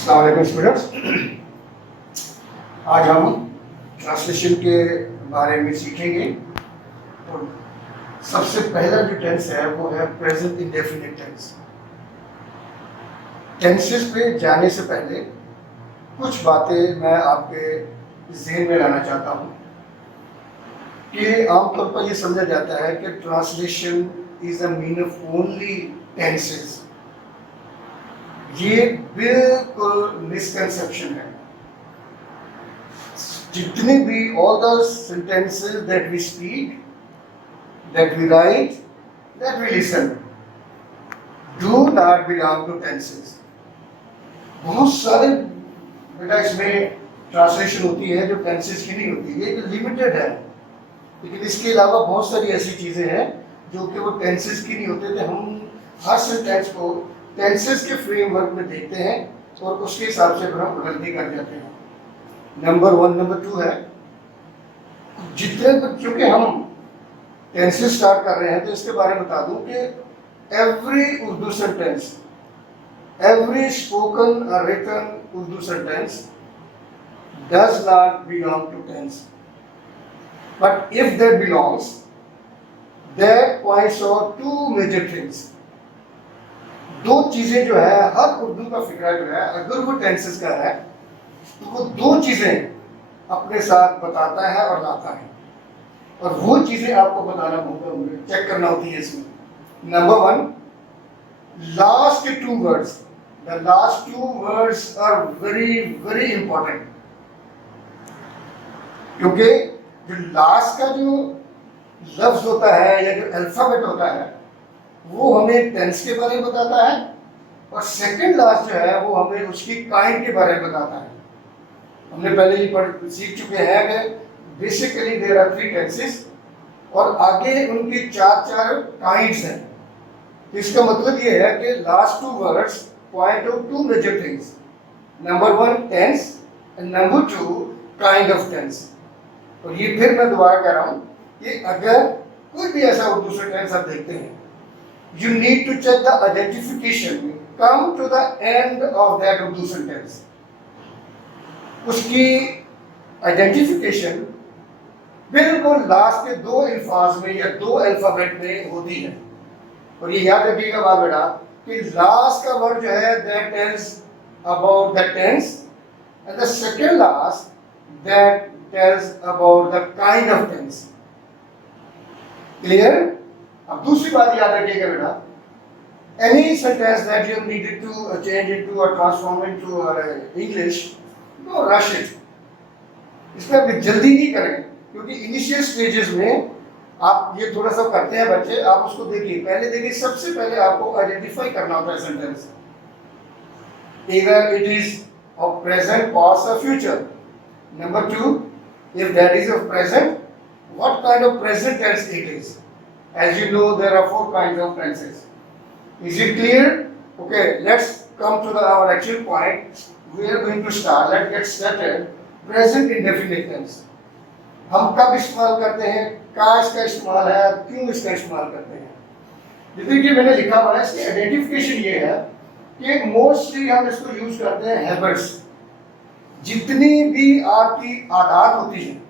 अस्सलाम वालेकुम स्टूडेंट्स। आज हम ट्रांसलेशन के बारे में सीखेंगे। तो सबसे पहला जो टेंस है वो है प्रेजेंट इंडेफिनिट टेंस। टेंसेस पे जाने से पहले कुछ बातें मैं आपके जहन में लाना चाहता हूँ कि आमतौर पर ये समझा जाता है कि translation is a mean of only tenses. ये बिल्कुल मिसकंसेप्शन है। जितने भी all the sentences that we speak, that we write, that we listen do not belong to tenses. बहुत सारे बेटा इसमें ट्रांसलेशन होती है जो टेंसेस की नहीं होती, ये लिमिटेड है। लेकिन इसके अलावा बहुत सारी ऐसी चीजें हैं जो कि वो टेंसेस की नहीं होते थे। हम हर सेंटेंस को टेंसेस के फ्रेमवर्क में देखते हैं और उसके हिसाब से फिर हम गलती कर जाते हैं। नंबर 1। नंबर 2 है जितने, क्योंकि हम टेंसेस स्टार्ट कर रहे हैं तो इसके बारे में बता दूं कि every Urdu sentence, every spoken और written Urdu sentence does not belong to tense, but if that belongs, that points out to major things. दो चीजें जो है हर उर्दू का फिक्रा जो है, अगर वो टेंसेस का है तो वो दो चीजें अपने साथ बताता है और लाता है, और वो चीजें आपको बताना होगा, चेक करना होती है इसमें। नंबर 1, लास्ट के 2 words, the last 2 words are very very important, क्योंकि जो लास्ट का जो लफ्ज होता है या जो अल्फाबेट होता है वो हमें टेंस के बारे में बताता है, और सेकंड लास्ट जो है वो हमें उसकी काइंड के बारे में बताता है। हमने पहले ही सीख चुके हैं कि बेसिकली देयर आर 3 टेंसेस और आगे उनकी 4 काइंड्स हैं। तो इसका मतलब ये है कि last 2 words point out 2 major things. Number 1 tense and number 2 kind of tense. और ये फिर मैं दोबारा कह रहा हूँ कि अगर कोई भी ऐसा उर्दू सेंटेंस आप देखते हैं, you need to check the identification, come to the end of that Urdu sentence. उसकी आइडेंटिफिकेशन बिल्कुल लास्ट के 2 अल्फाज में या 2 अल्फाबेट में होती है। और ये याद रखिएगा बात बेटा कि लास्ट का वर्ड जो है that tells about the tense and the second last that tells about the kind of tense. Clear? अब दूसरी बात याद रखिएगा बेटा, any sentence that you needed to change into or transform into English, no rush it. इसमें आप जल्दी नहीं करें, क्योंकि इनिशियल स्टेजेस में आप ये थोड़ा सा करते हैं बच्चे, आप उसको देखिए, पहले देखिए, सबसे पहले आपको आइडेंटिफाई करना होता है sentence, either it is of present, past or future. Number 2, if that is of present, what kind of present tense it is. As you know, there are 4 kinds of tenses. Is it clear? Okay, let's come to our actual point. We are going to start. Let's get started. Present indefinite tense. हम कब इस्तेमाल करते हैं, कहाँ इसका इस्तेमाल है, क्यों इसका इस्तेमाल करते हैं। जैसे कि मैंने लिखा हुआ है, इसकी आइडेंटिफिकेशन ये है कि मोस्टली हम इसको यूज करते हैं हैबिट्स। जितनी भी आपकी आदत होती है,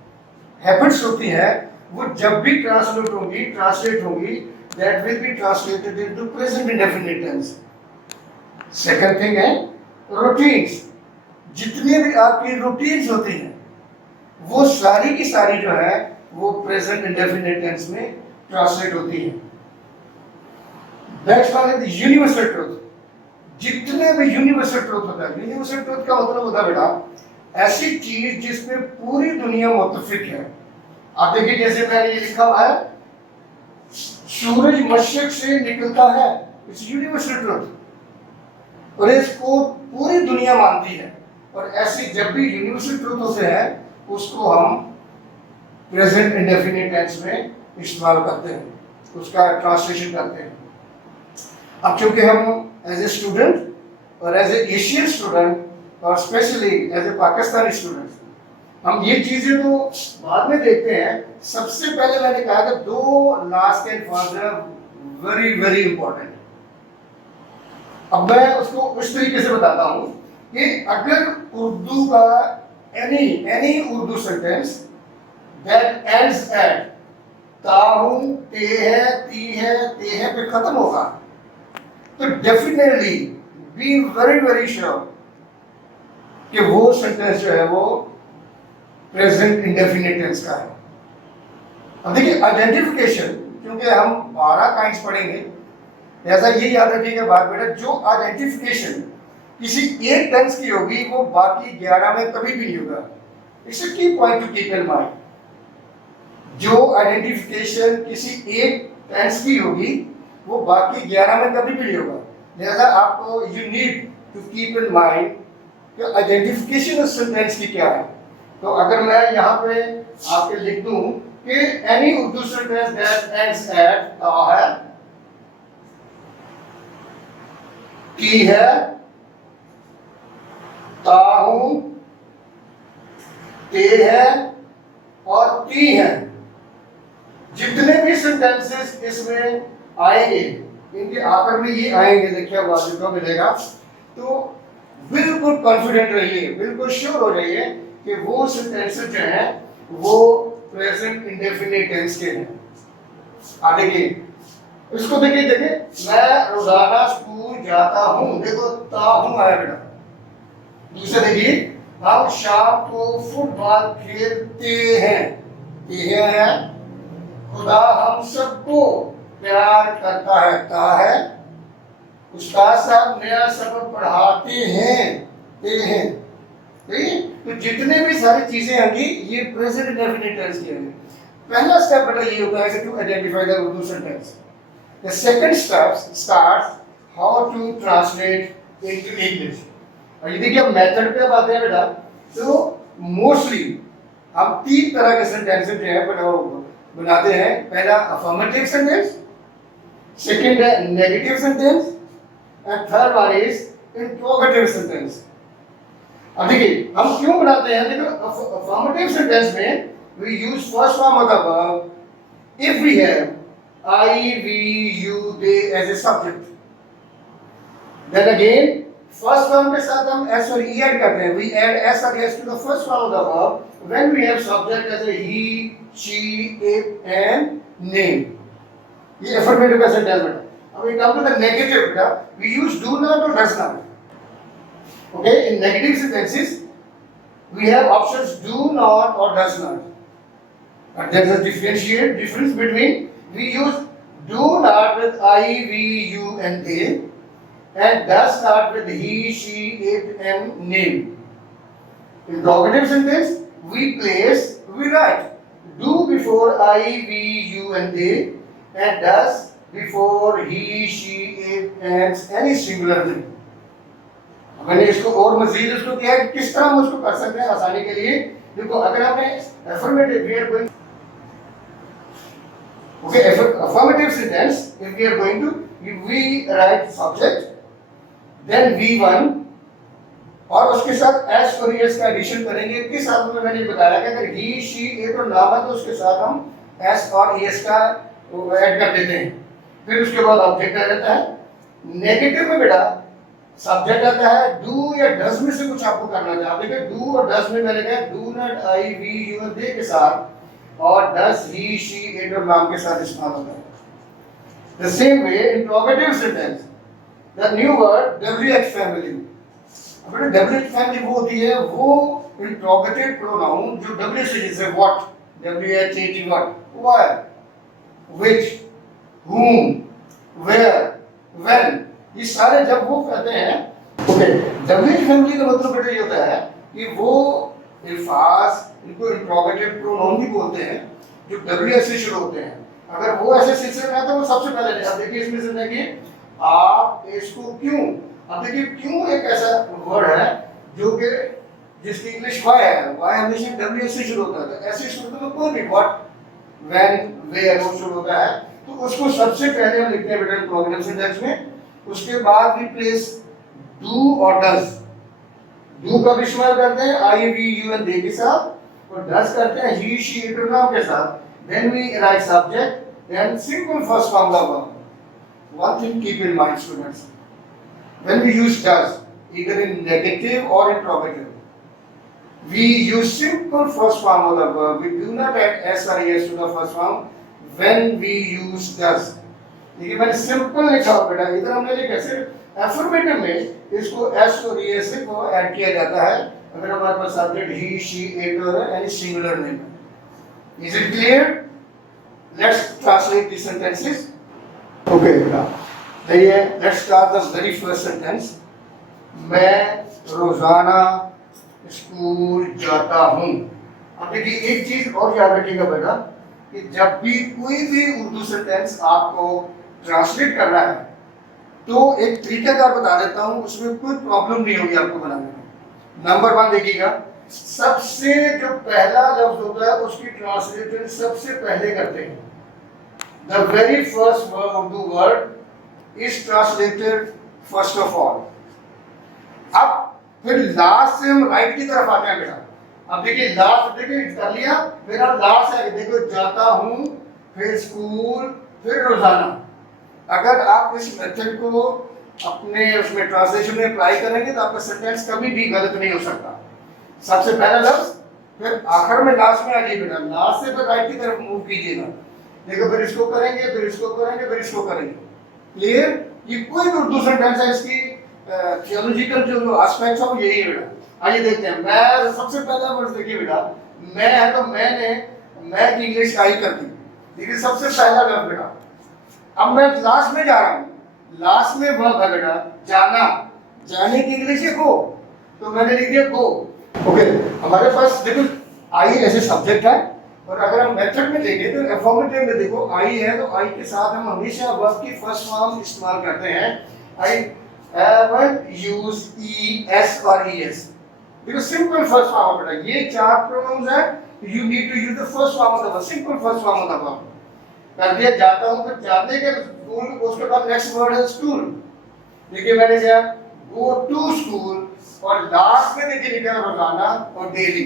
हैबिट्स होती है, वो जब भी ट्रांसलेट होंगी that will be translated into present indefinite tense. Second thing है routines। जितनी भी आपकी routines होती हैं वो सारी की सारी जो है वो present indefinite tense में translate होती है। Next one is the universal truth। जितने भी universal truth होता है, universal truth का मतलब होता है बेटा ऐसी चीज जिसमें पूरी दुनिया मुत्तफिक है। आप देखिए जैसे मैंने ये लिखा हुआ है, सूरज मशरिक से निकलता है, इट्स यूनिवर्सल ट्रुथ, और इसको पूरी दुनिया मानती है। और ऐसी जब भी यूनिवर्सल ट्रुथ होते हैं उसको हम प्रेजेंट इंडेफिनिट टेंस में इस्तेमाल करते हैं, उसका ट्रांसलेशन करते हैं। अब क्योंकि हम एज ए स्टूडेंट और एज ए एशियन स्टूडेंट और specially as a Pakistani student हम ये चीजें तो बाद में देखते हैं। सबसे पहले मैंने कहा कि 2 लास्ट के अल्फाज है वेरी वेरी इंपॉर्टेंट। अब मैं उसको उस तरीके से बताता हूँ कि अगर उर्दू का any Urdu sentence that ends at ता हूं, ते है, ती है, ते है पे खत्म होगा, तो definitely be very very sure कि वो सेंटेंस जो है वो प्रेजेंट इंडेफिनिट टेंस का है। अब देखिए आइडेंटिफिकेशन, क्योंकि हम 12 काइंड्स पढ़ेंगे, ऐसा ये याद रखिएगा बात बेटा, जो आइडेंटिफिकेशन किसी एक टेंस की होगी वो बाकी 11 में कभी भी नहीं होगा। इट्स अ की point two keep in mind. जो आइडेंटिफिकेशन किसी एक टेंस की होगी वो बाकी 11 में कभी भी नहीं होगा। लिहाजा आपको you need to keep in mind कि आइडेंटिफिकेशन उस सेंटेंस की क्या है। तो अगर मैं यहाँ पे आपके लिख दूं कि any Urdu sentence that ends at ता है, की है, ता हूं, ते है और ती है, जितने भी सेंटेंसेस इसमें आएंगे इनके आखिर में ये आएंगे, देखिए वाजिब को मिलेगा, तो बिल्कुल कॉन्फिडेंट रहिए, बिल्कुल श्योर हो जाइए कि वो सेंटेंसेस जो हैं वो प्रेजेंट इंडेफिनिट टेंस के हैं। देखिए इसको देखिए, मैं रोजाना स्कूल जाता हूं, देखो ता हूं आया बेटा। दूसरा देखिए, हम शाम को फुटबॉल खेलते हैं, ये है। खुदा हम सबको प्यार करता है, ता है। उस्ताद साहब नया सबक पढ़ाते हैं, ते हैं। तो जितने भी सारी चीजें होंगी ये प्रेजेंट इंडेफिनिट टेंस की होंगी। पहला स्टेप बेटा ये होता है to identify the Urdu sentence. The second step starts how to translate into English. और ये देखिए मेथड पे बात है बेटा, तो मोस्टली हम 3 तरह के सेंटेंसेस जो है बनाते हैं। पहला अफर्मेटिव सेंटेंस, सेकंड है negative sentence and third one is interrogative sentence. अब देखिए हम क्यों बनाते हैं, देखो अफर्मेटिव सेंटेंस में we use first form of the verb if we have I, we, you, they as a subject. Then again, first form के साथ हम s और e ऐड करते हैं. We add s or s to the first form of the verb when we have subject as a he, she, it, and name. ये affirmative का sentence बेटा. अब we come to the negative बेटा. We use do not or does not. Okay, in negative sentences we have options do not or does not. And there is a difference between we use do not with I, we, you and they and does not with he, she, it and name. In interrogative sentence we write do before I, we, you and they and does before he, she, it and any singular thing. मैंने इसको और मजीद उसको किया है किस तरह हम उसको कर सकते हैं आसानी के लिए। देखो अगर आपने affirmative we are going okay affirmative sentence if we are going to we write subject then V1 और उसके साथ s और es का एडिशन करेंगे। किस हालत में मैंने बताया कि अगर he, she, it और नाम है तो उसके साथ हम s और es का ऐड कर देते हैं, फिर उसके बाद ऑब्जेक्ट आ जाता है। नेगेटिव में बेटा सब्जेक्ट आता है डू या डज में से कुछ आपको करना है। आप देखिए डू और डज में मैंने कहा do not I, we, you और दे के साथ और डज ही, शी, इट और नाम के साथ इस्तेमाल होता है। The same way interrogative sentence the new word WH family. अब बेटा WH फैमिली वो होती है वो इंट्रोगेटिव प्रोनाउन जो W से जैसे what, WHAT what, why, which, whom, where, when, ये सारे जब वो कहते हैं ओके WH फैमिली का मतलब बेटा ये होता है कि वो अल्फाज इनको इंट्रोगेटिव प्रोनाउन भी बोलते हैं जो WH से शुरू होते हैं। अगर वो ऐसे सिलसिले में है तो वो सबसे पहले अब देखिए इसमें से देखिए आप इसको क्यों, अब देखिए क्यों एक ऐसा वर्ड है जो कि जिसकी इंग्लिश वाई है, वाई हमेशा WH से शुरू होता है। तो ऐसे शुरू में कोई भी व्हाट, व्हेन, वेयर वो शुरू होता है तो उसको सबसे पहले हम लिखते हैं बेटा इंट्रोगेटिव सेंटेंस में। उसके बाद रिप्लेस डू और डज, डू का भी इस्तेमाल करते हैं आई, वी, यू एंड दे के साथ और डज करते हैं ही, शी, इट और नाम के साथ। Then we write subject then simple first form the verb. One thing keep in mind students, when we use does either in negative or interrogative. We use simple first form of the verb. We do not add s or es to the first form when we use does. देखिए मैंने simple लिखा हो बेटा, इधर हमने लिखा सिर्फ affirmative में इसको एस और एस को ऐड किया जाता है अगर हमारे पास सब्जेक्ट ही, शी, इट और एनी सिंगुलर नेम है. Is it clear? Let's translate the sentences. Okay बेटा, देखिए let's start the very first sentence. मैं रोजाना स्कूल जाता हूँ. अब देखिए एक चीज और याद रखिएगा बेटा कि जब भी कोई भी उर्दू सेंटेंस आपको ट्रांसलेट करना है तो एक तरीकाकार बता देता हूँ, उसमें कोई प्रॉब्लम नहीं होगी आपको बनाने में. नंबर 1 देखिएगा, सबसे जो पहला लफ्ज होता है उसकी ट्रांसलेशन सबसे पहले करते हैं. The very first Urdu word is translated first of all. अब फिर लास्ट से हम राइट की तरफ आते हैं बेटा. अब देखिए लास्ट, देखिए कर लिया, फिर अब लास्ट है, देखो जाता हूँ, फिर स्कूल, फिर रोजाना. अगर आप इस मेथड को अपने उसमें ट्रांसलेशन में अप्लाई करेंगे तो आपका सेंटेंस कभी भी गलत नहीं हो सकता. सबसे पहला लफ्ज, फिर आखिर में लास्ट में आ जाइए बेटा, लास्ट से फिर राइट की तरफ मूव कीजिएगा. देखो फिर इसको करेंगे, फिर इसको करेंगे, फिर इसको करेंगे. क्लियर? ये कोई भी उर्दू सेंटेंस है, इसकी थियोलॉजिकल जो एस्पेक्ट्स है वो यही है बेटा. आइए देखते हैं. मैं सबसे पहला वर्ड देखिए बेटा, मैं है तो मैंने, मैं की इंग्लिश आई कर दी. देखिए सबसे पहला लफ्ज बेटा. अब मैं लास्ट में जा रहा हूँ, लास्ट में वर्ब है बेटा जाना. जाने की इंग्लिश है गो, तो मैंने लिख दिया गो. ओके, हमारे पास देखो आई ऐसे सब्जेक्ट है और अगर हम मेथड में देखें तो अफर्मेटिव में देखो आई है तो आई के साथ हम हमेशा वर्ब की फर्स्ट फॉर्म इस्तेमाल करते हैं. I have used E S और ई एस. देखो सिंपल फर्स्ट फॉर्म बेटा, ये 4 प्रोनाउंस है, you need to use the first form of the verb, simple first form of the verb. कर दिया जाता हूं, फिर जाने के स्कूल, उसके बाद नेक्स्ट वर्ड है स्कूल. देखिए मैंने क्या गो टू स्कूल और लास्ट में देखिए लिखा है रोजाना और डेली.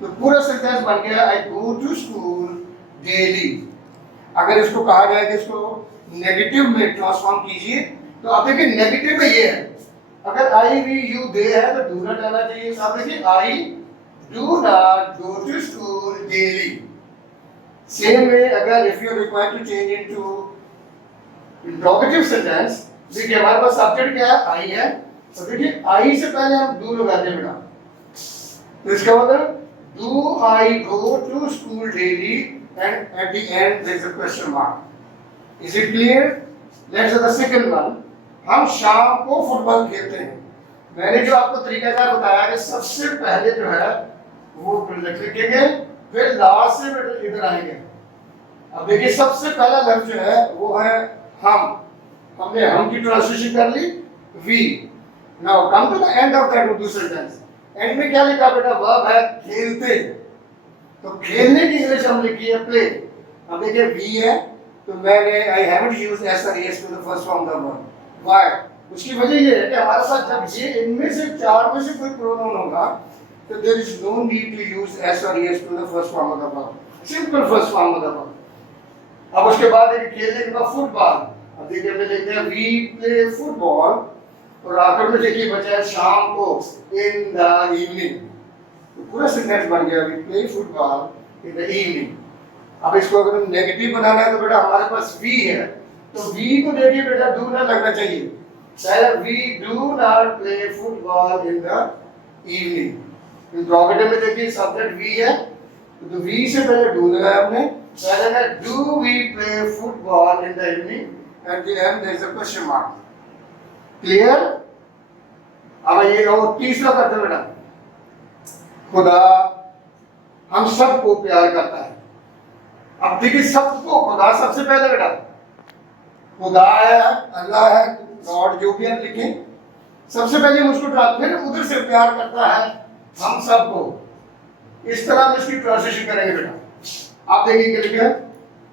तो पूरा सेंटेंस बन गया आई गो टू स्कूल डेली. अगर इसको कहा जाए कि इसको नेगेटिव में ट्रांसफॉर्म कीजिए तो आप देखिए नेगेटिव में ये है, अगर आई वी यू दे है तो डू नॉट आना चाहिए. आप देखिए I do not go to school daily. Same way अगर if you require to change into interrogative sentence, देखिए हमारे पास सब्जेक्ट क्या है आई है, तो देखिए आई से पहले हम डू लगाते हैं बेटा. तो इसका मतलब do I go to school daily and at the end there is a question mark. Is it clear? Let's the second one. हम शाम को फुटबॉल खेलते हैं. मैंने जो आपको तरीकाकार बताया कि सबसे पहले जो है वो लिखेंगे, फिर लास्ट से इधर आएंगे. अब देखिए सबसे पहला लफ्ज जो है वो है हम. हमने हम की ट्रांसलेशन कर ली we. Now come to the end of that Urdu sentence. End में क्या लिखा बेटा? वर्ब है खेलते. तो खेलने की इंग्लिश हम लिखी है प्ले. अब देखिए वी है तो मैंने आई हैवंट यूज्ड एस और S to the first form of the verb. Why? उसकी वजह ये है कि हमारे पास जब ये इनमें से 4 में से कोई प्रोनाउन होगा तो there is no need to use S और S to the first form of the verb, simple first form of the verb. अब उसके बाद एक खेलने के बाद फुटबॉल. अब देखिए हमने लिखते हैं वी प्ले फुटबॉल और आखिर में देखिए बचा है शाम को इन द इवनिंग. तो पूरा सेंटेंस बन गया we play football in the evening. अब इसको अगर हम नेगेटिव बनाना है तो बेटा हमारे पास वी है, तो वी को देखिए बेटा डू ना लगना चाहिए. पहले we do not play football in the evening. Interrogative में देखिए सब्जेक्ट वी है तो वी से पहले डू लगाया हमने. पहले है do we play football in the evening at the end there is a question mark. Clear? अब ये और तीसरा करते हैं बेटा. खुदा हम सबको प्यार करता है. अब देखिए सबको, खुदा सबसे पहले बेटा, खुदा है, अल्लाह है, गॉड जो भी आप लिखें, सबसे पहले हम उसको फिर उधर से प्यार करता है हम सबको. इस तरह हम इसकी ट्रांसलेशन करेंगे बेटा. आप देखिए क्या लिखा है.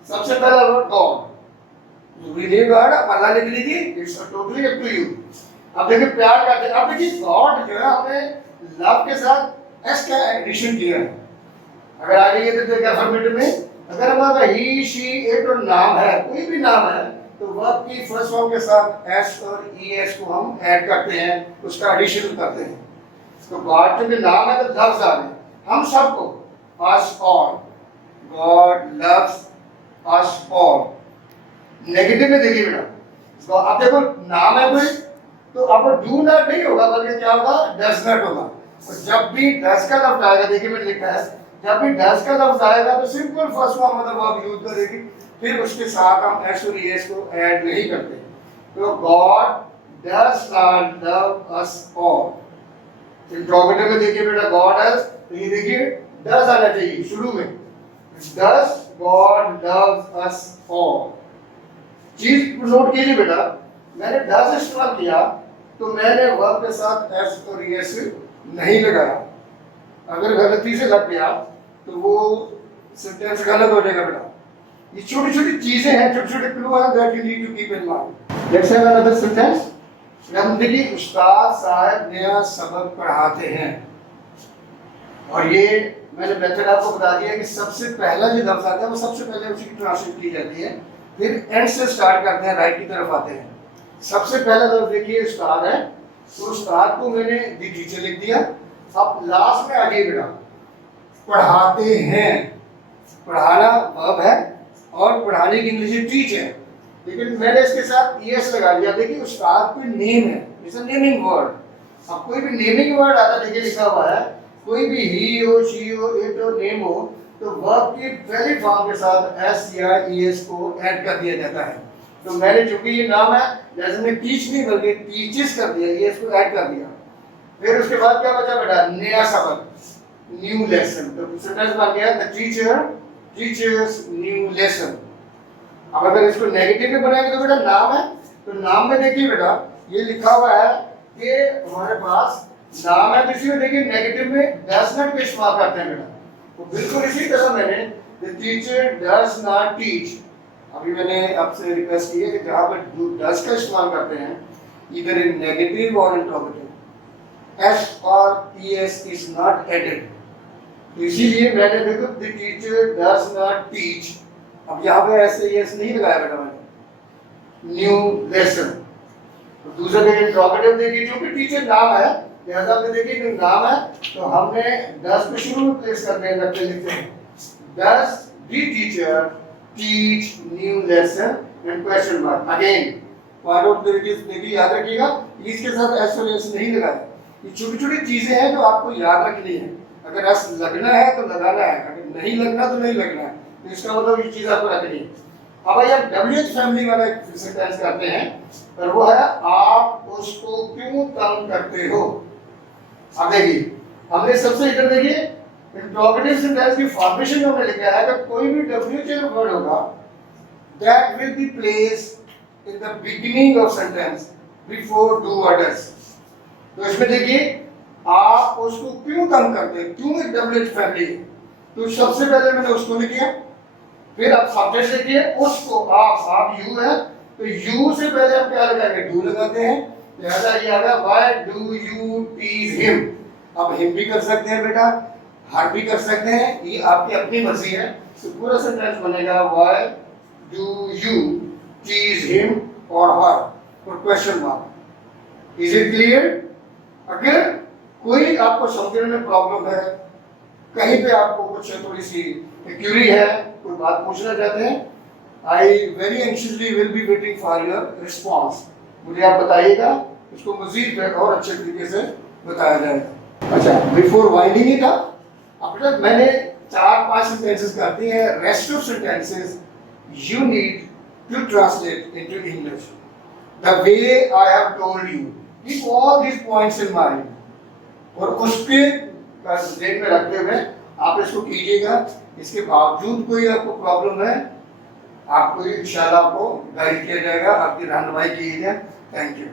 सबसे पहला word God. We need God, Allah लिख लीजिए, it's totally up to you. अब देखिए प्यार करते हैं. अब देखिए गॉड जो है हमने लव के साथ एस का एडिशन किया है. अगर आ जाइए तो देखिए अफर्मेटिव में अगर हमारा ही शी इट और नाम है, कोई भी नाम है, तो वर्ब की फर्स्ट फॉर्म के साथ एस और ई एस को हम ऐड करते हैं, उसका एडिशन करते हैं। तो गॉड के नाम है तो लव्स आ गए, हम सबको, us all, God loves us all. Negative में देखिए बेटा, तो अब देखो नाम है कोई, तो अब डू नॉट नहीं होगा बल्कि क्या होगा, डज नॉट होगा। तो जब भी डज का लफ्ज आएगा, देखिए मैंने लिखा है, जब भी डज का लफ्ज आएगा तो सिंपल फर्स्ट फॉर्म मतलब वर्ब यूज करेगी, फिर उसके साथ हम एस और एस को ऐड नहीं करते। तो God does not love us all. Interrogative में देखिए बेटा गॉड डज, तो ये देखिए डज आना चाहिए शुरू में, does God love us all. चीज नोट कीजिए बेटा, मैंने डज इस्तेमाल किया तो मैंने वर्ब के साथ एस और एस नहीं लगाया। अगर गलती से लग गया तो वो सेंटेंस गलत हो जाएगा बेटा। ये छोटी छोटी चीजें हैं, छोटे छोटे क्लू हैं that you need to keep in mind. Let's have another sentence. हम देखिए उस्ताद साहब नया सबक पढ़ाते हैं, और ये मैंने मेथड आपको बता दिया कि सबसे पहला जो लफ्ज आता है वो सबसे पहले उसकी ट्रांसलेट की जाती है, फिर एंड से स्टार्ट करते हैं, राइट की तरफ आते हैं। सबसे पहला लफ्ज देखिए उस्ताद है, तो उस्ताद को मैंने दी टीचर लिख दिया। अब लास्ट में आगे बेटा पढ़ाते हैं, पढ़ाना वर्ब है और पढ़ाने की इंग्लिश टीच है, लेकिन मैंने इसके साथ ईएस लगा दिया। देखिए उस्ताद कोई नेम है, इट्स अ नेमिंग वर्ड। अब कोई भी नेमिंग वर्ड आता देखिए लिखा हुआ है, कोई भी ही हो, शी हो, इट हो, नेम हो, तो वर्ब की पहली फॉर्म के साथ एस या ईएस को ऐड कर दिया जाता है। तो मैंने चूंकि ये नाम है, जैसे मैं टीच नहीं बल्कि टीचेस कर दिया, ईएस को ऐड कर दिया। फिर उसके बाद क्या बचा बेटा, नया सबक, न्यू लेसन। तो सेंटेंस बन गया the teacher teachers new lesson. अब अगर इसको नेगेटिव में बनाएंगे तो बेटा नाम है, तो नाम में देखिए बेटा ये लिखा हुआ है कि हमारे पास नाम है, तो इसी में देखिए नेगेटिव में डज नॉट का इस्तेमाल करते हैं बेटा। तो बिल्कुल इसी तरह मैंने the teacher does not teach, अभी मैंने आपसे रिक्वेस्ट की है कि जहां पर डज का इस्तेमाल करते हैं इधर इन नेगेटिव और इंट्रोगेटिव, एस और ईएस इज नॉट एडेड, तो इसीलिए मैंने देखो the teacher does not teach, अब यहाँ पे ऐसे ईएस नहीं लगाया बेटा मैंने, न्यू लेसन। तो दूसरा देखिए इंट्रोगेटिव देखिए, क्योंकि टीचर नाम है लिहाजा आपने देखिए कि नाम है तो हमने डज को शुरू में प्लेस करते हैं, रखते लिखते हैं does the teacher teach new lesson and question mark again. Point out देखिए याद रखिएगा, इसके साथ एस और एस नहीं लगाया। ये छोटी छोटी चीजें हैं जो आपको याद रखनी है, अगर एस लगना है तो लगाना है, अगर नहीं लगना तो नहीं लगना है, तो इसका मतलब ये चीज आपको रखनी है। अब भाई आप डब्ल्यूएच फैमिली वाला एक सेंटेंस करते हैं, और वो है आप उसको क्यों तंग करते हो। अब देखिए हमने सबसे इधर देखिए इंट्रोगेटिव सेंटेंस की फॉर्मेशन में हमने लिखा है कि कोई भी डब्ल्यूएच वर्ड होगा that will be placed in the beginning of sentence before do और डज। तो इसमें देखिए आप उसको क्यों तंग करते हैं, क्यों एक डब्ल्यूएच फैमिली है, तो सबसे पहले मैंने उसको लिखा, फिर आप सब्जेक्ट लिखिए उसको, आप यू है तो यू से पहले आप क्या लगाएंगे, डू लगाते हैं, लिहाजा ये आ गया why do you tease him. अब हिम भी कर सकते हैं बेटा, हर भी कर सकते हैं, ये आपकी अपनी मर्जी है। तो पूरा सेंटेंस बनेगा why do you tease him और हर और question mark. Is it clear? अगर कोई आपको समझने में प्रॉब्लम है, कहीं पे आपको कुछ थोड़ी सी क्यूरी है, कोई बात पूछना चाहते हैं, I very anxiously will be waiting for your response. मुझे आप बताइएगा, इसको मजीद और अच्छे तरीके से बताया जाएगा। अच्छा, बिफोर वाइंडिंग इट अप, अब तक मैंने 4-5 सेंटेंसेस करती हैं, rest of sentences you need to translate into English the way I have told you. Keep all these points in mind, और उसके ध्यान में रखते हुए आप इसको कीजिएगा। इसके बावजूद कोई आपको प्रॉब्लम है, आपको इंशाल्लाह आपको गाइड किया जाएगा, आपकी रहनुमाई की जाएगी। Thank you.